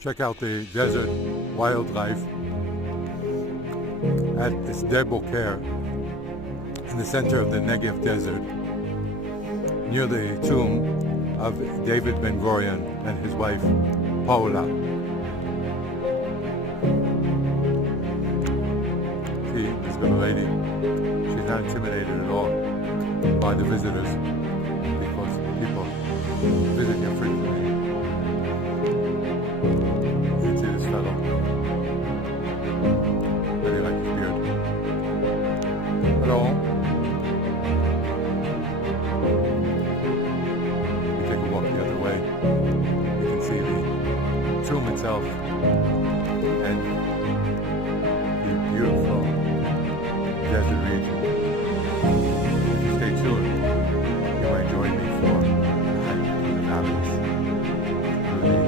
Check out the desert wildlife at Sde Boker in the center of the Negev desert, near the tomb of David Ben Gurion and his wife Paula. See this little lady. She's not intimidated at all by the visitors because people visit here frequently. You can see this fellow. Really like his beard. Hello. We take a walk the other way. You can see the tomb itself.